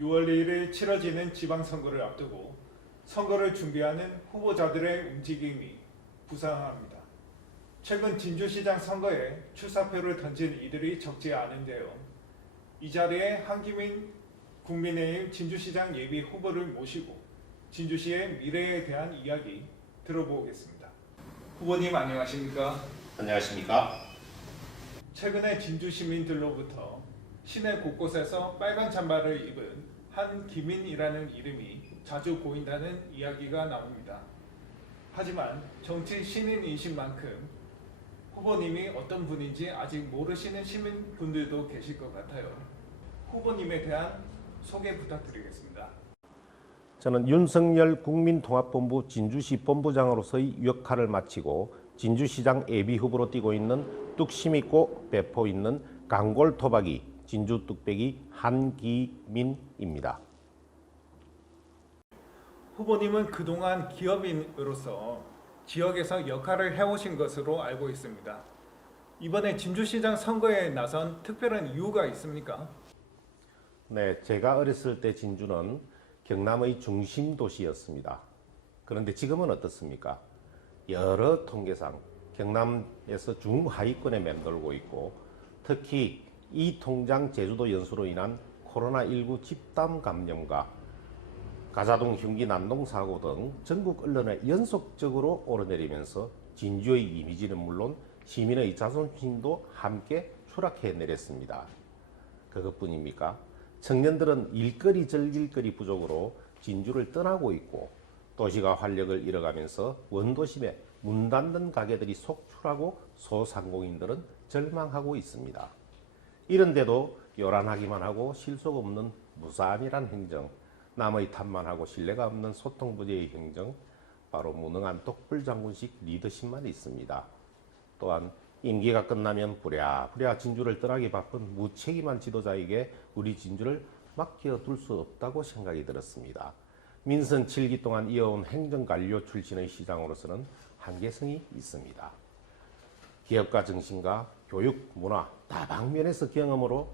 6월 2일 치러지는 지방선거를 앞두고 선거를 준비하는 후보자들의 움직임이 부상합니다. 최근 진주시장 선거에 출사표를 던진 이들이 적지 않은데요. 이 자리에 한기민 국민의힘 진주시장 예비 후보를 모시고 진주시의 미래에 대한 이야기 들어보겠습니다. 후보님 안녕하십니까? 안녕하십니까? 최근에 진주 시민들로부터 시내 곳곳에서 빨간 잠바를 입은 한기민이라는 이름이 자주 보인다는 이야기가 나옵니다. 하지만 정치 신인이신 만큼 후보님이 어떤 분인지 아직 모르시는 시민분들도 계실 것 같아요. 후보님에 대한 소개 부탁드리겠습니다. 저는 윤석열 국민통합본부 진주시 본부장으로서의 역할을 마치고 진주시장 예비후보로 뛰고 있는 뚝심 있고 배포 있는 강골토박이 진주 뚝배기 한기민입니다. 후보님은 그동안 기업인으로서 지역에서 역할을 해오신 것으로 알고 있습니다. 이번에 진주시장 선거에 나선 특별한 이유가 있습니까? 네, 제가 어렸을 때 진주는 경남의 중심 도시였습니다. 그런데 지금은 어떻습니까? 여러 통계상 경남에서 중하위권에 맴돌고 있고 특히 이 통장 제주도 연수로 인한 코로나19 집단 감염과 가자동 흉기 난동 사고 등 전국 언론에 연속적으로 오르내리면서 진주의 이미지는 물론 시민의 자존심도 함께 추락해 내렸습니다. 그것뿐입니까? 청년들은 일거리 즐길거리 부족으로 진주를 떠나고 있고 도시가 활력을 잃어가면서 원도심에 문 닫는 가게들이 속출하고 소상공인들은 절망하고 있습니다. 이런데도 요란하기만 하고 실속 없는 무산이란 행정, 남의 탓만 하고 신뢰가 없는 소통부재의 행정, 바로 무능한 똑불장군식 리더십만 있습니다. 또한 임기가 끝나면 부랴부랴 진주를 떠나기 바쁜 무책임한 지도자에게 우리 진주를 맡겨둘 수 없다고 생각이 들었습니다. 민선 7기 동안 이어온 행정관료 출신의 시장으로서는 한계성이 있습니다. 기업가 정신과 교육, 문화, 다방면에서 경험으로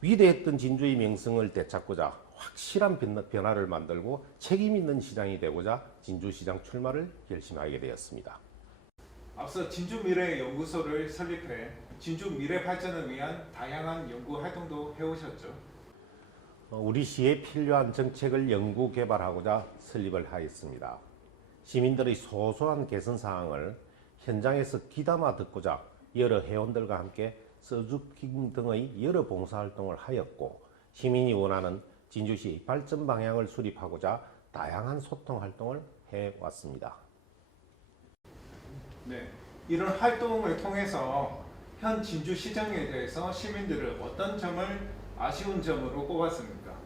위대했던 진주의 명성을 되찾고자 확실한 변화를 만들고 책임 있는 시장이 되고자 진주시장 출마를 결심하게 되었습니다. 앞서 진주미래연구소를 설립해 진주 미래 발전을 위한 다양한 연구 활동도 해오셨죠. 우리 시에 필요한 정책을 연구 개발하고자 설립을 하였습니다. 시민들의 소소한 개선 사항을 현장에서 귀담아 듣고자 여러 회원들과 함께 서주킹 등의 여러 봉사활동을 하였고 시민이 원하는 진주시 발전 방향을 수립하고자 다양한 소통 활동을 해왔습니다. 네, 이런 활동을 통해서 현 진주시장에 대해서 시민들은 어떤 점을 아쉬운 점으로 꼽았습니까?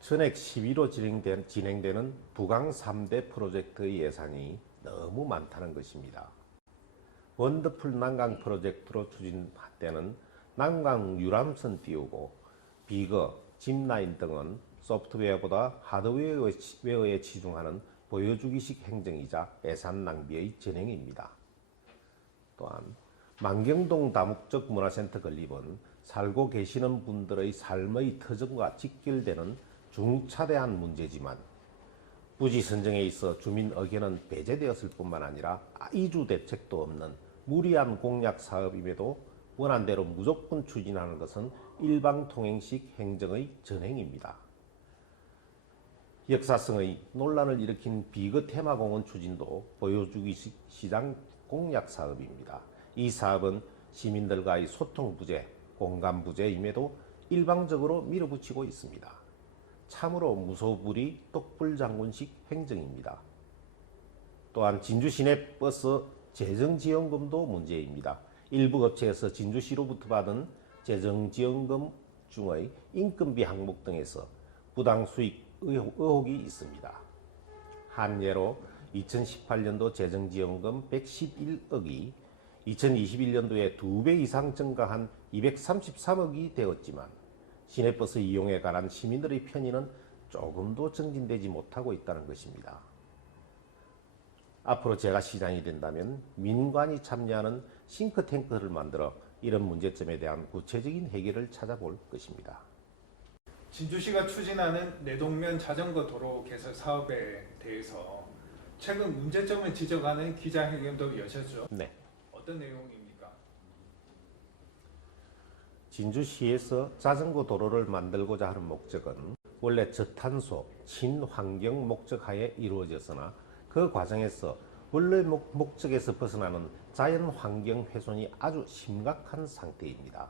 전액 11호 진행되는 부강 3대 프로젝트의 예산이 너무 많다는 것입니다. 원더풀 난강 프로젝트로 추진되는 난강 유람선 띄우고 비거, 짚라인 등은 소프트웨어보다 하드웨어에 치중하는 보여주기식 행정이자 예산 낭비의 진행입니다. 또한 만경동 다목적 문화센터 건립은 살고 계시는 분들의 삶의 터전과 직결되는 중차대한 문제지만 부지 선정에 있어 주민 의견은 배제되었을 뿐만 아니라 이주 대책도 없는 무리한 공약 사업임에도 원안대로 무조건 추진하는 것은 일방통행식 행정의 전행입니다. 역사성의 논란을 일으킨 비거 테마공원 추진도 보여주기식 시장 공약 사업입니다. 이 사업은 시민들과의 소통 부재, 공감 부재임에도 일방적으로 밀어붙이고 있습니다. 참으로 무소불위 똑불장군식 행정입니다. 또한 진주 시내버스 재정지원금도 문제입니다. 일부 업체에서 진주시로부터 받은 재정지원금 중의 인건비 항목 등에서 부당수익 의혹이 있습니다. 한 예로 2018년도 재정지원금 111억이 2021년도에 2배 이상 증가한 233억이 되었지만 시내버스 이용에 관한 시민들의 편의는 조금도 증진되지 못하고 있다는 것입니다. 앞으로 제가 시장이 된다면 민관이 참여하는 싱크탱크를 만들어 이런 문제점에 대한 구체적인 해결을 찾아볼 것입니다. 진주시가 추진하는 내동면 자전거 도로 개설 사업에 대해서 최근 문제점을 지적하는 기자회견도 여셨죠. 네. 어떤 내용입니까? 진주시에서 자전거 도로를 만들고자 하는 목적은 원래 저탄소, 친환경 목적하에 이루어졌으나 그 과정에서 원래 목적에서 벗어나는 자연환경 훼손이 아주 심각한 상태입니다.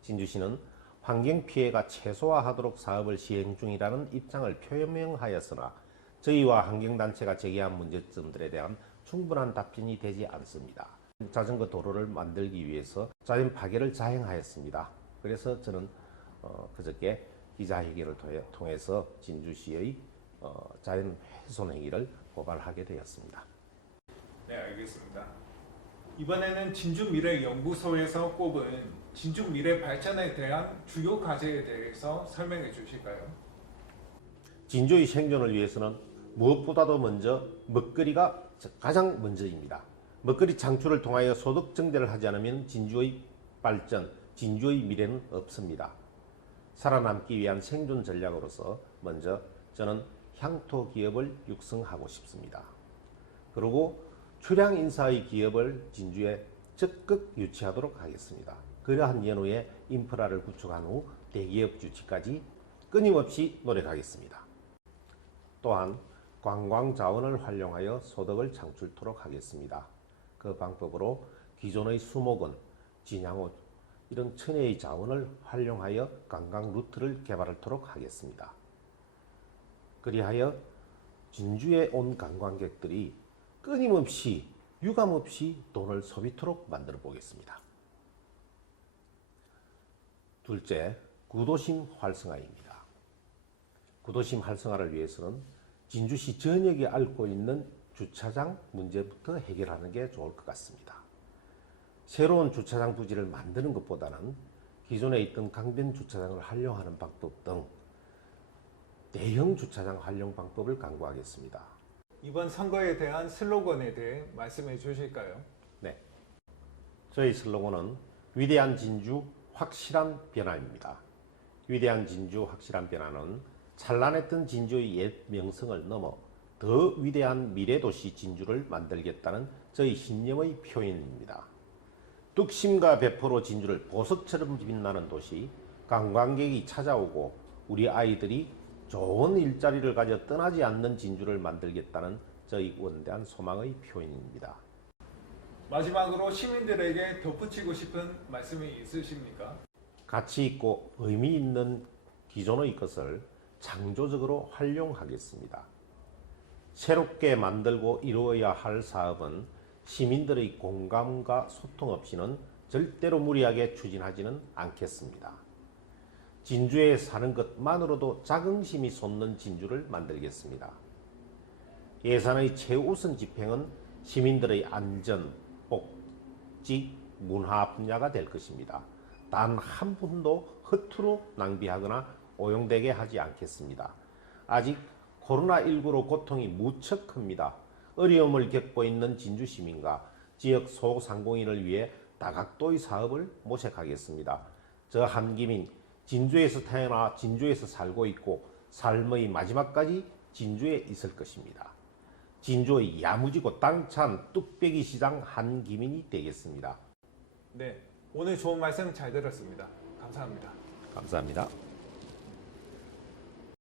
진주시는 환경 피해가 최소화하도록 사업을 시행 중이라는 입장을 표명하였으나 저희와 환경단체가 제기한 문제점들에 대한 충분한 답변이 되지 않습니다. 자전거 도로를 만들기 위해서 자연 파괴를 자행하였습니다. 그래서 저는 그저께 기자회견을 통해서 진주시의 자연 훼손 행위를 고발하게 되었습니다. 네, 알겠습니다. 이번에는 진주미래연구소에서 꼽은 진주 미래 발전에 대한 주요 과제에 대해서 설명해 주실까요? 진주의 생존을 위해서는 무엇보다도 먼저 먹거리가 가장 먼저입니다. 먹거리 창출을 통하여 소득 증대를 하지 않으면 진주의 발전, 진주의 미래는 없습니다. 살아남기 위한 생존 전략으로서 먼저 저는 향토 기업을 육성하고 싶습니다. 그리고 출향 인사의 기업을 진주에 적극 유치하도록 하겠습니다. 그러한 연후에 인프라를 구축한 후 대기업 유치까지 끊임없이 노력하겠습니다. 또한 관광 자원을 활용하여 소득을 창출토록 하겠습니다. 그 방법으로 기존의 수목원, 진양호 이런 천혜의 자원을 활용하여 관광 루트를 개발하도록 하겠습니다. 그리하여 진주에 온 관광객들이 끊임없이 유감없이 돈을 소비토록 만들어 보겠습니다. 둘째, 구도심 활성화입니다. 구도심 활성화를 위해서는 진주시 전역에 앓고 있는 주차장 문제부터 해결하는 게 좋을 것 같습니다. 새로운 주차장 부지를 만드는 것보다는 기존에 있던 강변 주차장을 활용하는 방법 등 대형 주차장 활용 방법을 강구하겠습니다. 이번 선거에 대한 슬로건에 대해 말씀해 주실까요? 네, 저희 슬로건은 위대한 진주 확실한 변화입니다. 위대한 진주 확실한 변화는 찬란했던 진주의 옛 명성을 넘어 더 위대한 미래도시 진주를 만들겠다는 저희 신념의 표현입니다. 뚝심과 배포로 진주를 보석처럼 빛나는 도시, 관광객이 찾아오고 우리 아이들이 좋은 일자리를 가져 떠나지 않는 진주를 만들겠다는 저희 원대한 소망의 표현입니다. 마지막으로 시민들에게 덧붙이고 싶은 말씀이 있으십니까? 가치 있고 의미 있는 기존의 것을 창조적으로 활용하겠습니다. 새롭게 만들고 이루어야 할 사업은 시민들의 공감과 소통 없이는 절대로 무리하게 추진하지는 않겠습니다. 진주에 사는 것만으로도 자긍심이 솟는 진주를 만들겠습니다. 예산의 최우선 집행은 시민들의 안전, 복지, 문화 분야가 될 것입니다. 단 한 푼도 허투루 낭비하거나 오용되게 하지 않겠습니다. 아직 코로나19로 고통이 무척 큽니다. 어려움을 겪고 있는 진주 시민과 지역 소상공인을 위해 다각도의 사업을 모색하겠습니다. 저 한기민 진주에서 태어나 진주에서 살고 있고 삶의 마지막까지 진주에 있을 것입니다. 진주의 야무지고 땅찬 뚝배기 시장 한기민이 되겠습니다. 네, 오늘 좋은 말씀 잘 들었습니다. 감사합니다. 감사합니다.